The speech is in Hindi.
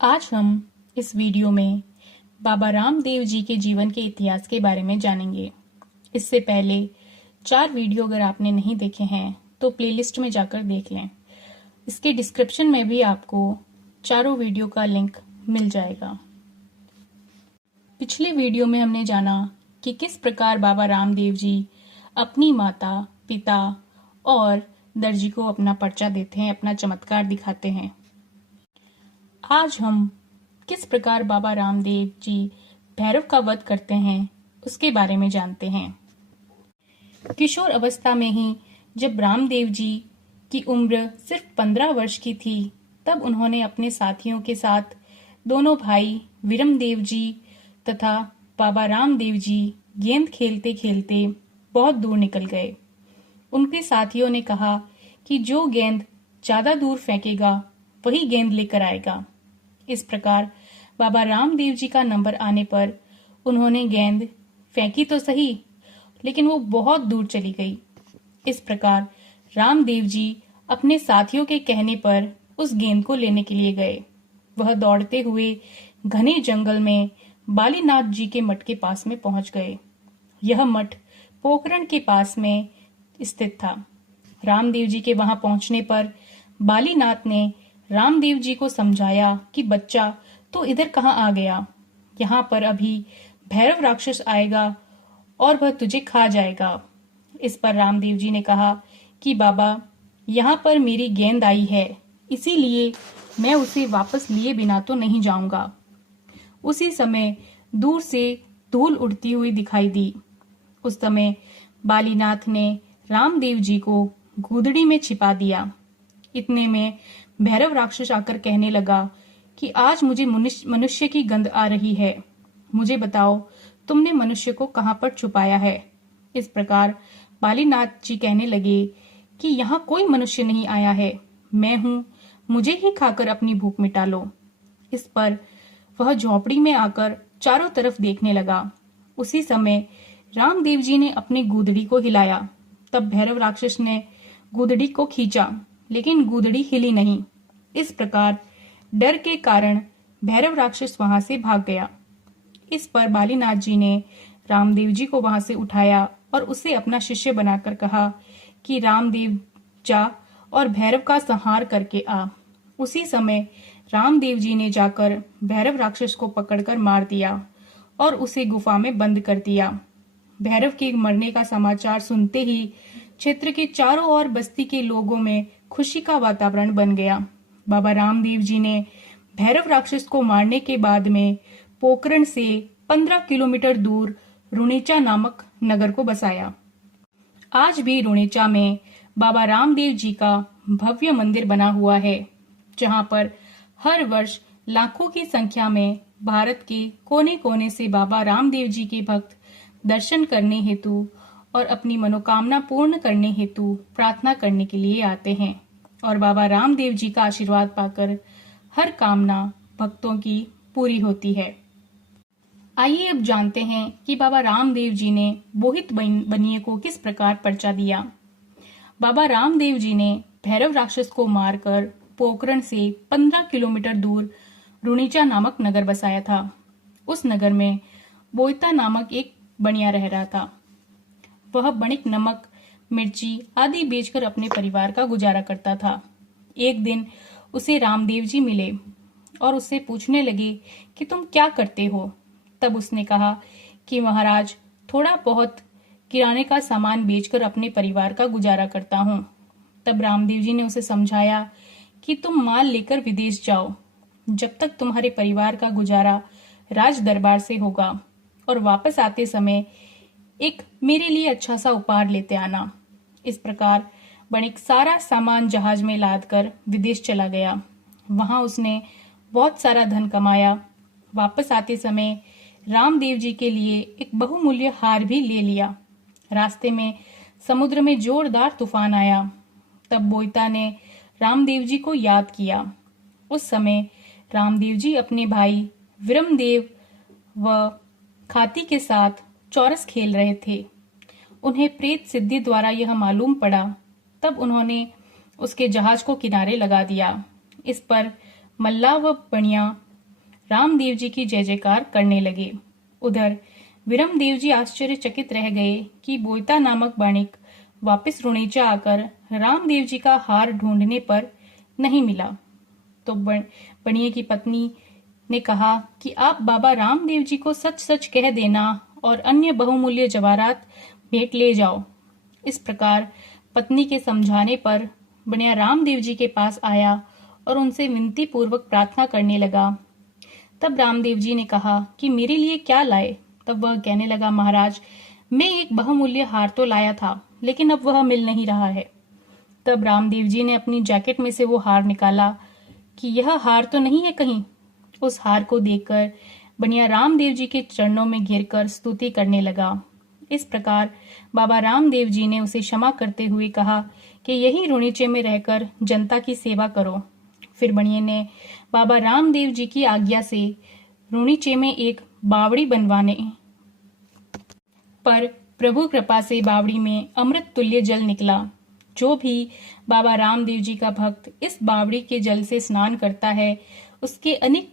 आज हम इस वीडियो में बाबा रामदेव जी के जीवन के इतिहास के बारे में जानेंगे। इससे पहले 4 वीडियो अगर आपने नहीं देखे हैं तो प्लेलिस्ट में जाकर देख लें। इसके डिस्क्रिप्शन में भी आपको चारों वीडियो का लिंक मिल जाएगा। पिछले वीडियो में हमने जाना कि किस प्रकार बाबा रामदेव जी अपनी माता, पिता और दर्जी को अपना पर्चा देते हैं, अपना चमत्कार दिखाते हैं। आज हम किस प्रकार बाबा रामदेव जी भैरव का वध करते हैं उसके बारे में जानते हैं। किशोर अवस्था में ही जब रामदेव जी की उम्र सिर्फ 15 वर्ष की थी, तब उन्होंने अपने साथियों के साथ दोनों भाई विरमदेव जी तथा बाबा रामदेव जी गेंद खेलते खेलते बहुत दूर निकल गए। उनके साथियों ने कहा कि जो गेंद ज्यादा दूर फेंकेगा वही गेंद लेकर आएगा। इस प्रकार बाबा रामदेव जी का नंबर आने पर उन्होंने गेंद फेंकी तो सही, लेकिन वो बहुत दूर चली गई। इस प्रकार रामदेव जी अपने साथियों के कहने पर उस गेंद को लेने के लिए गए। वह दौड़ते हुए घने जंगल में बालीनाथ जी के मठ के पास में पहुंच गए। यह मठ पोखरण के पास में स्थित था। रामदेव जी के वहां पहुंचने पर बालीनाथ ने रामदेव जी को समझाया कि बच्चा तो इधर कहाँ आ गया, यहाँ पर अभी भैरव राक्षस आएगा और वह तुझे खा जाएगा। इस पर रामदेव जी ने कहा कि बाबा, यहाँ पर मेरी गेंद आई है, इसीलिए मैं उसे वापस लिए बिना तो नहीं जाऊंगा। उसी समय दूर से धूल उड़ती हुई दिखाई दी। उस समय बालीनाथ ने रामदेव जी को गूदड़ी में छिपा दिया। इतने में भैरव राक्षस आकर कहने लगा कि आज मुझे मनुष्य की गंध आ रही है, मुझे बताओ तुमने मनुष्य को कहां पर छुपाया है। इस प्रकार बालीनाथ जी कहने लगे कि यहाँ कोई मनुष्य नहीं आया है, मैं हूं, मुझे ही खाकर अपनी भूख मिटा लो। इस पर वह झोपड़ी में आकर चारों तरफ देखने लगा। उसी समय रामदेव जी ने अपनी गूदड़ी को हिलाया। तब भैरव राक्षस ने गूदड़ी को खींचा, लेकिन गूदड़ी हिली नहीं। इस प्रकार डर के कारण भैरव राक्षस वहां से भाग गया। इस पर बालीनाथ जी ने रामदेव जी को वहां से उठाया और उसे अपना शिष्य बनाकर कहा कि रामदेव जा और भैरव का संहार करके आ। उसी समय रामदेव जी ने जाकर भैरव राक्षस को पकड़कर मार दिया और उसे गुफा में बंद कर दिया। भैरव के मरने का समाचार सुनते ही क्षेत्र के चारों ओर बस्ती के लोगों में खुशी का वातावरण बन गया। बाबा रामदेव जी ने भैरव राक्षस को मारने के बाद में पोखरण से 15 किलोमीटर दूर रुणेचा नामक नगर को बसाया। आज भी रुणेचा में बाबा रामदेव जी का भव्य मंदिर बना हुआ है, जहां पर हर वर्ष लाखों की संख्या में भारत के कोने कोने से बाबा रामदेव जी के भक्त दर्शन करने हेतु और अपनी मनोकामना पूर्ण करने हेतु प्रार्थना करने के लिए आते हैं और बाबा रामदेव जी का आशीर्वाद पाकर हर कामना भक्तों की पूरी होती है। आइए अब जानते हैं कि बाबा रामदेव जी ने बोहित बनिए को किस प्रकार पर्चा दिया। बाबा रामदेव जी ने भैरव राक्षस को मारकर पोखरण से 15 किलोमीटर दूर रुणीचा नामक नगर बसाया था। उस नगर में बोईता नामक एक बनिया रह रहा था। वह बणिक, नमक, मिर्ची आदि बेचकर अपने परिवार का गुजारा करता था। एक दिन उसे रामदेव जी मिले और उससे पूछने लगे कि तुम क्या करते हो। तब उसने कहा कि महाराज, थोड़ा बहुत किराने का सामान बेचकर अपने परिवार का गुजारा करता हूँ। तब रामदेव जी ने उसे समझाया कि तुम माल लेकर विदेश जाओ, जब तक तुम्हारे परिवार का गुजारा राज दरबार से होगा, और वापस आते समय एक मेरे लिए अच्छा सा उपहार लेते आना। इस प्रकार बणिक सारा सामान जहाज में लादकर विदेश चला गया। वहां उसने बहुत सारा धन कमाया। वापस आते समय रामदेव जी के लिए एक बहुमूल्य हार भी ले लिया। रास्ते में समुद्र में जोरदार तूफान आया। तब बोईता ने रामदेव जी को याद किया। उस समय रामदेव जी अपने भाई विरमदेव व खाती के साथ चौरस खेल रहे थे। उन्हें प्रेत सिद्धि द्वारा यह मालूम पड़ा। तब उन्होंने उसके जहाज को किनारे लगा दिया। इस पर मल्लाह व बनिया रामदेव जी की जय जयकार करने लगे। उधर विरमदेव जी आश्चर्यचकित रह गए कि बोयता नामक वणिक वापस रुणीचा आकर रामदेव जी का हार ढूंढने पर नहीं मिला। तो बणिये की पत्नी ने कहा कि आप बाबा रामदेव जी को सच सच कह देना और अन्य बहुमूल्य जवाहरात भेंट ले जाओ। इस प्रकार पत्नी के समझाने पर बनिया रामदेव जी के पास आया और उनसे विनती पूर्वक प्रार्थना करने लगा। तब रामदेव जी ने कहा कि मेरे लिए क्या लाए? तब वह कहने लगा, महाराज, मैं एक बहुमूल्य हार तो लाया था, लेकिन अब वह मिल नहीं रहा है। तब रामदेव जी ने अपनी जैकेट में से वो हार निकाला कि यह हार तो नहीं है कहीं। उस हार को देखकर बनिया रामदेव जी के चरणों में गिरकर स्तुति करने लगा। इस प्रकार बाबा रामदेव जी ने उसे क्षमा करते हुए कहा कि यही रुणीचे में रहकर जनता की सेवा करो। फिर बनिये ने बाबा रामदेव जी की आज्ञा से रुणीचे में एक बावड़ी बनवाने पर प्रभु कृपा से बावड़ी में अमृत तुल्य जल निकला। जो भी बाबा रामदेव जी का भक्त इस बावड़ी के जल से स्नान करता है, उसके अनेक